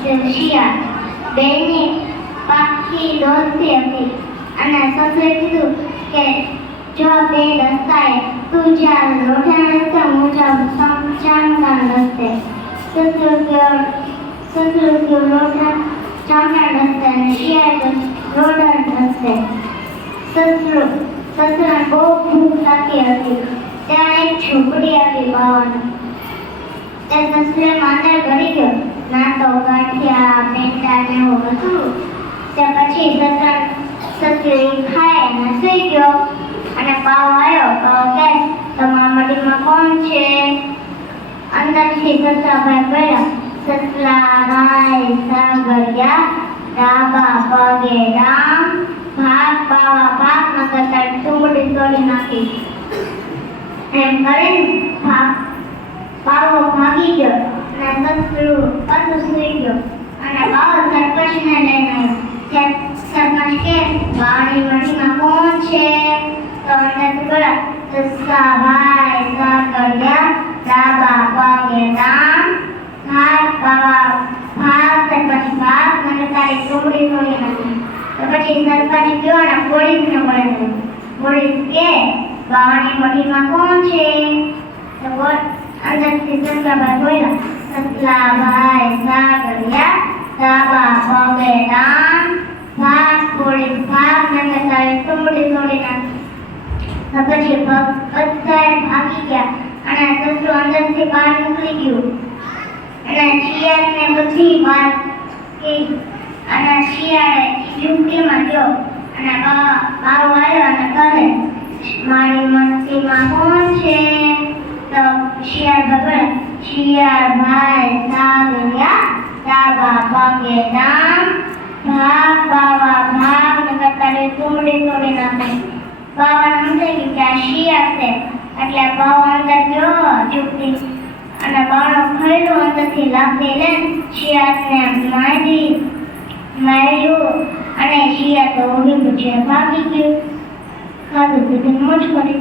શિયાળ શિયાળ બેની અને કીધું કે જો બે રસ્તાએ તું જામના રસ્તે અને શિયાળ રોડન લોઢાના સસરો શત્રુ બહુ ભૂખ લાગી હતી. ત્યાં એક છોકરી હતી બાવાનું. તે સસરે માંદર ઘડી ગયો. ના ગાંઠિયા પેંડા ને એવું હતું. તે પછી સસરા સસરે ખાય અને સૂઈ ગયો. અને પાવ આવ્યો. પાવ કે તમારા મડીમાં કોણ છે? અંદરથી સસરાભાઈ બોલ્યા સસલા ભાઈ સાગરિયા ડાબા પગે રામ ભાગ પાવા ભાગ નકર તારી ચૂંટણી તોડી નાખી એમ કરીને ભાગ બાવો ભાગી ગયો અને સસલું પાછું સૂઈ ગયો અને બાવો સરપંચને લઈને આવ્યો સરપંચ કે વાણી મણીમાં કોણ છે તો અંદરથી બોલા સસા ભાઈ સાકરિયા ડાબા પગે રામ ભાગ બાવા ભાગ સરપંચ મને તારી ડુંગળી જોઈએ નાખી તો પછી સરપંચ ગયો અને પોલીસને મળે પોલીસ કે બાવાની મઢીમાં કોણ છે? તો અંદરથી સસલાભાઈ બોલ્યા સસલાભાઈ સાગરિયા ડાબા પગે ડામ ભાગ પોલીસ ભાગ મને તારી ડુંગળી તોડી નાખી. તો પછી બધાએ ભાગી ગયા અને સસલું અંદરથી બહાર નીકળી ગયું. અને જીયાને બધી વાત કહી અને શિયાળે ઝૂંપડીમાં ગયો અને બાવ આવ્યો અને કહે મારી મસ્તીમાં કોણ છે તો શિયાળ બગડે શિયાળ ભાઈ સાગરિયા ડાબા પગે રામ ભાગ બાવા ભાગ ને કરતા ચૂંટણી તોડી નાખે બાવાને સમજાઈ ગયું કે આ શિયાળ છે, એટલે બાવા અંદર ગયો ઝૂંપડી અને બાણો ખોલ્યો અંદરથી લાકડી લઈને શિયાળને મારી, માર્યું અને શિયાળ તો ઊભી પૂછે ભાગી ગયું. ખાધું much મોજ કરી